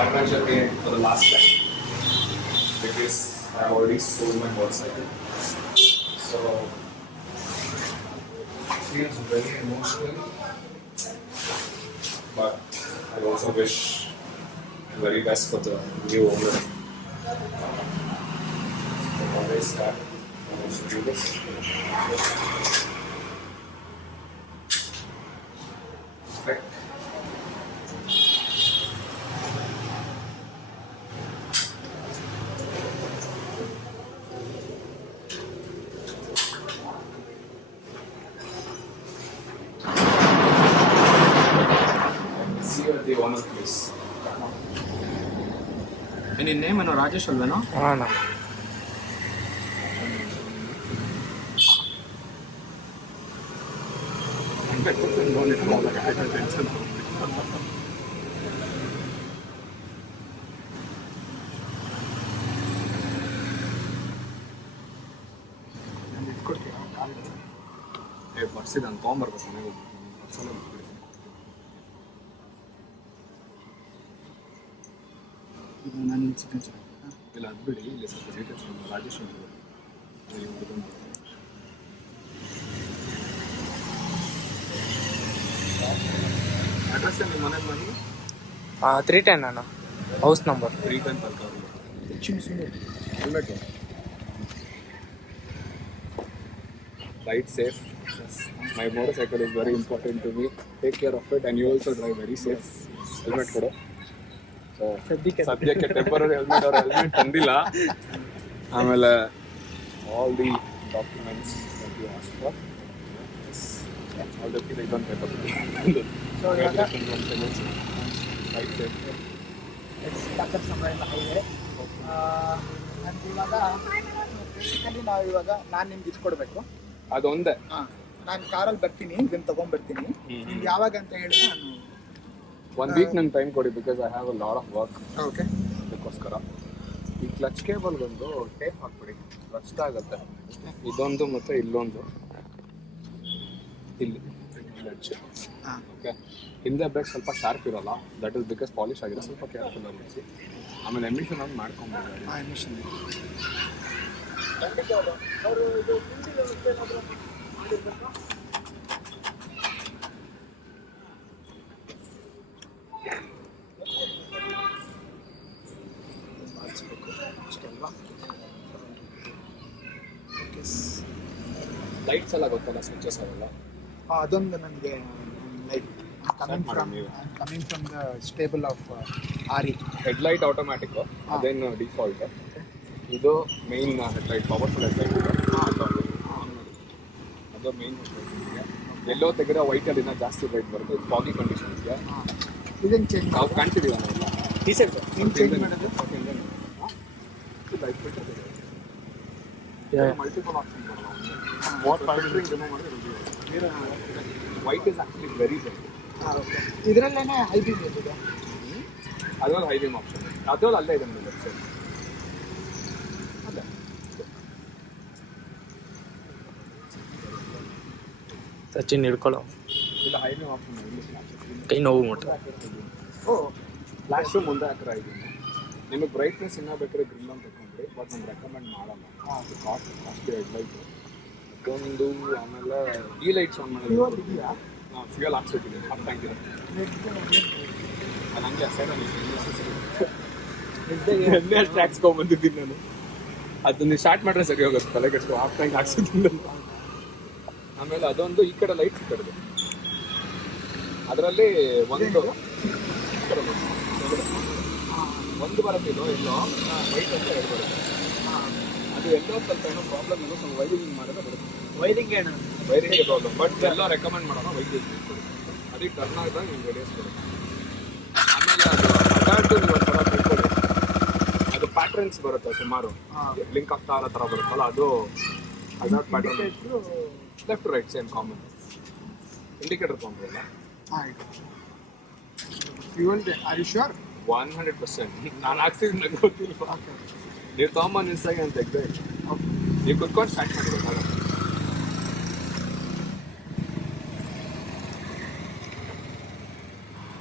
adventure again for the last time because I've already sold my motorcycle. So it feels very emotional, but I also wish the very best for the new owner. So always that I also do this. Perfect. See you at the owner place. ನಿನ್ನ name ಏನೋ ರಾಜೇಶ್ ಅಲ್ವೇನೋ? ಹಾಂ ಬರ್ಸಿದ ನಾನು ತೊಗೊಂಬರ್ಬೇಕು ಮನೆಗೆ ನಾನು signature ಇಲ್ಲ ಅದು ಬಿಡಿ ಇಲ್ಲಿ ಸ್ವಲ್ಪ ಡೀಟೇಲ್ಸ್ ರಾಜೇಶ್ ಅಂತ ಅಡ್ರೆಸ್ ನಿಮ್ಮ ಮನೆಗೆ ಬನ್ನಿ 310 ಅಣ್ಣ, house number 310 Talakadu. Helmet ride safe. My motorcycle is very important to me. Take care of it and you also drive very safe. Helmet kodo. So ಸದ್ಯಕ್ಕೆ ಟೆಂಪರರಿ ಹೆಲ್ಮೆಟ್ or helmet ತಂದಿಲ್ಲ. ಆಮೇಲೆ all the documents that you asked for. All the things I don't paper. So ride safe. It's Dakar somewhere in the highway. And ಇವಾಗ basically ನಾವು ಇವಾಗ ನಾನು ನಿಮ್ಗೆ ಇಸ್ಕೊಡ್ಬೇಕು. ಅದೊಂದೇ. ನಾನು ಕಾರಲ್ಲಿ ಬರ್ತೀನಿ, ಇದನ್ನ ತಗೊಂಡ್ಬರ್ತೀನಿ. ನೀವು ಯಾವಾಗ ಅಂತ ಹೇಳಿದ್ರೆ ನಾನು 1 week ನನ್ನ ಟೈಮ್ ಕೊಡಿ because I have a lot of work. Okay. ಅದಕ್ಕೋಸ್ಕರ ಈ ಕ್ಲಚ್ ಕೇಬಲ್ಗೊಂದು ಟೇಪ್ ಹಾಕ್ಬಿಡಿ, ಕಷ್ಟ ಆಗುತ್ತೆ. ಇದೊಂದು ಮತ್ತು ಇಲ್ಲೊಂದು ಇಲ್ಲಿ ಕ್ಲಚ್. ಓಕೆ. ಹಿಂದೆ ಬ್ರೇಕ್ ಸ್ವಲ್ಪ ಶಾರ್ಪ್ ಇರೋಲ್ಲ, ದಟ್ ಇಸ್ ಬಿಕಾಸ್ ಪಾಲಿಶ್ ಆಗಿದೆ, ಸ್ವಲ್ಪ ಕೇರ್ಫುಲ್ ಆಗಿರಿಸಿ. ಆಮೇಲೆ ಎಮಿಷನ್ ಒಂದು ಮಾಡ್ಕೊಂಬೋದು. ಎಮಿಷನ್ ಲೈಟ್ಸ್ ಎಲ್ಲ ಗೊತ್ತಲ್ಲ, ಸ್ವಿಚಸ್ ಅವೆಲ್ಲ ಅದೊಂದು ನನಗೆ light coming from the stable of ಆರಿ. ಹೆಡ್ಲೈಟ್ ಆಟೋಮ್ಯಾಟಿಕ್, ಅದೇನು ಡಿಫಾಲ್ಟ್. ಇದು ಮೇನ್ ಹೆಡ್ಲೈಟ್, ಪವರ್ಫುಲ್ ಹೆಡ್ಲೈಟ್. ಅದು ಮೇನ್ ಹೆಡ್ಲೈಟ್ಗೆ ಎಲ್ಲೋ ತೆಗೆದ್ರೆ ವೈಟಲ್ಲಿ ಇನ್ನೂ ಜಾಸ್ತಿ ಲೈಟ್ ಬರುತ್ತೆ. ಇದು ಫಾಗಿ ಕಂಡೀಷನ್ಸ್ಗೆ ಇದನ್ನು ಚೇಂಜ್ ನಾವು ಕಾಣ್ತಿದ್ದೀವಿ ನಾವೆಲ್ಲ ಟೀಸರ್ಟ್ ಚೇಂಜ್ ಮಾಡೋದು. Light filter multiple option white is actually very best. ಇದರಲ್ಲೇನೆ ಹೈ ಬೀಮ್ ಇದೆ, ಅದರಲ್ಲಿ ಹೈ ಬೀಮ್ ಆಪ್ಷನ್ ಅದರಲ್ಲಿ ಅಲ್ಲೇ ಇದೆ ನೋಡಿ ವೆಬ್ಸೈಟ್. ಅದೇ ಸಚಿನ್ ಹಿಡ್ಕೊಳ್ಳೋ, ಇಲ್ಲ ಹೈ ಬೀಮ್ ಆಪ್ಷನ್ ಕೈ ನೋವು ಮುಟ್ಟ. ಓ ಫ್ಲ್ಯಾಶು ಮುಂದೆ ಹಾಕಿರ ಇದೀನಿ. ನಿಮಗೆ ಬ್ರೈಟ್ನೆಸ್ ಇನ್ನೂ ಬೇಕಾದ್ರೆ ಗ್ರಿಲ್ ಅಂತ ತಗೊಂಡ್ರಿ, ಬಟ್ ನಾನು ರೆಕಮೆಂಡ್ ಮಾಡಲ್ಲ. ಕಾಸ್ಟ್ಲಿ ಹೆಡ್ಲೈಟು ಒಂದು. ಆಮೇಲೆ ಈ ಲೈಟ್ಸ್ ಆನ್ ಮಾಡೋದು ಫ್ಯೂಯಲ್ ಹಾಕ್ಸಿಟ್ಟಿದ್ದೀನಿ, ಹಾಫ್ ಟ್ಯಾಂಕ್ ಇದೆ. ನನಗೆ ಆ ಸೈಡಲ್ಲಿ ಎಣ್ಣೆ ಅಷ್ಟು ಹಾಕ್ಸ್ಕೊಂಡ್ಬಂದಿದ್ದೀನಿ ನಾನು. ಅದನ್ನು ಸ್ಟಾರ್ಟ್ ಮಾಡಿದ್ರೆ ಸರಿ ಹೋಗುತ್ತೆ, ತಲೆ ಕೆಟ್ಟು ಹಾಫ್ ಟ್ಯಾಂಕ್ ಹಾಕ್ಸಿದ್ದೀನಿ ನಾನು. ಆಮೇಲೆ ಅದೊಂದು ಈ ಕಡೆ ಲೈಟ್ಸ್ ಕಡೆದು ಅದರಲ್ಲಿ ಒಂದು ಬರುತ್ತೆ, ಇದು ಎಲ್ಲೋ ವೈಟ್ ಅಂತ ಎರಡು ಬರುತ್ತೆ. ಅದು ಎಲ್ಲೋ ಸ್ವಲ್ಪ ಏನೋ ಪ್ರಾಬ್ಲಮ್ ಏನೋ ಸ್ವಲ್ಪ ವೈರಿಂಗ್ ಮಾಡಿದ್ರೆ ಬರುತ್ತೆ. ವೈರಿಂಗ್ ಏನು ವೈರಿಂಗ್ ಪ್ರಾಬ್ಲಮ್, ಬಟ್ ಎಲ್ಲ ರೆಕಮೆಂಡ್ ಮಾಡೋಣ ವೈರಿಂಗ್. ಅದಕ್ಕೆ ಟರ್ನ್ ಆಗಿದಾಗ ನಿಮ್ಗೆ ರೇಡಿಯಸ್ ಬರುತ್ತೆ. ಆಮೇಲೆ ಅದು ಅದಾರ್ದು ನೀವು ಒಂಥರ ತಿಳ್ಕೊಳ್ಳಿ, ಅದು ಪ್ಯಾಟ್ರನ್ಸ್ ಬರುತ್ತೆ ಸುಮಾರು, ಲಿಂಕ್ ಆಗ್ತಾ ಇರೋ ಥರ ಬರುತ್ತಲ್ಲ, ಅದು ಅದಾರ್ಡ್ pattern. Left to right same common. Indicator ತೊಗೊಂಡ್ರಲ್ಲ, ಫ್ಯೂಯಲ್ ಆರ್ ಯು ಶ್ಯೂರ್? 100%. ನಾನು ಹಾಕ್ಸಿದ್ದು ನಂಗೆ ಗೊತ್ತಿಲ್ಲ. ನೀವು ತೊಗೊಂಬಂದು ನಿಲ್ಸಾಗಿ ಅಂತ ತೆಗ್ದೆ ನೀವು ಕುತ್ಕೊಂಡು ಸ್ಟಾರ್ಟ್ ಮಾಡಿರೋದು.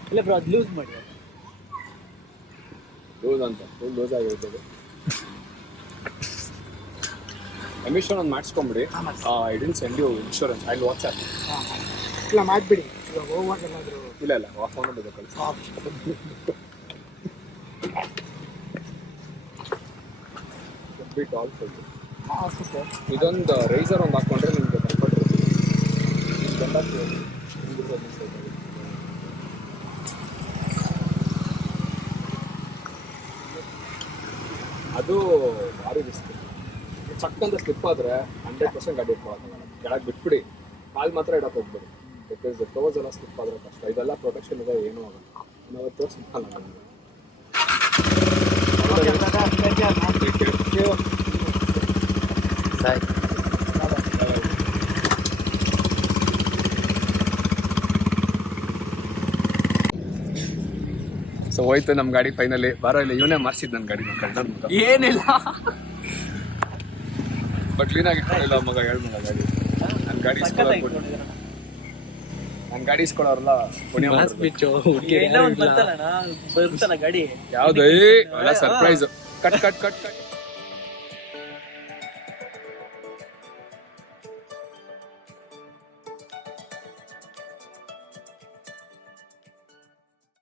ಇಲ್ಲ ಬ್ರೋ, ಅದು ಲೂಸ್ ಮಾಡಿ. ಲೂಸ್ ಅಂತ ಫುಲ್ ಲೂಸ್ ಆಗಿರ್ತದೆ. ಎಮಿಷನ್ ಒಂದು ಮಾಡಿಸ್ಕೊಂಬಿಡಿ. I didn't send you insurance, I WhatsApp. ಇಲ್ಲ ಮಾಡಿಬಿಡಿ, ಇವಾಗ ಹೋಗುವಾಗ ಏನಾದರೂ. ಇಲ್ಲ ಆಫ್ ಮಾಡೋದು ಕಳಿಸಿ. ಬಿಟ್ ಆಲ್ ಫುಲ್. ಇದೊಂದು ರೈಸರ್ ಒಂದು ಹಾಕೊಂಡ್ರೆ ನಿಮ್ಗೆ ಕಂಫರ್ಟ್ ಇರುತ್ತೆ. ಅದು ಭಾರಿ ರಿಸ್ಕ್. ಚಕ್ಕಂತ ಸ್ಲಿಪ್ ಆದರೆ 100% ಗಾಡಿ ಇಟ್ಕೊಳ್ಳೋಕ್ಕಾಗಲ್ಲ. ಕೆಳಗೆ ಬಿಟ್ಬಿಡಿ, ಕಾಲು ಮಾತ್ರ ಇಡಕ್ಕೆ ಹೋಗ್ಬೇಡಿ. ಬಿಕಾಸ್ ಟೋಸ್ ಎಲ್ಲ ಸ್ಲಿಪ್ ಆದರೆ ಕಷ್ಟ. ಇದೆಲ್ಲ ಪ್ರೊಟೆಕ್ಷನ್ ಇದೆ, ಏನೂ ಆಗಲ್ಲ. ನಾವು ತೋರಿಸ್ಬೇಕಲ್ಲ ನಮಗೆ. ಬಾಯ್. ಸೊ ಹೋಯ್ತು ನಮ್ಮ ಗಾಡಿ ಫೈನಲಿ. ಬಾರೋ ಇಲ್ಲ, ಇವನೇ ಮಾರ್ಸಿದ್ ನನ್ನ ಗಾಡಿ. ಕಳ್ಳ ಏನಿಲ್ಲ, ಬಟ್ ಕ್ಲೀನಾಗಿ ಇಟ್ಕೊಂಡಿಲ್ಲ ಮಗ. ಹೇಳ್ಮಗ ಗಾಡಿ ನನ್ನ ಗಾಡಿ ಇಸ್ಕೊಳ್ಳೋರಲ್ಲ ಪುಣ್ಯ ಬಿಚ್ಚು ಗಾಡಿ ಯಾವ್ದು ಎಲ್ಲ ಸರ್ಪ್ರೈಸ್. ಕಟ್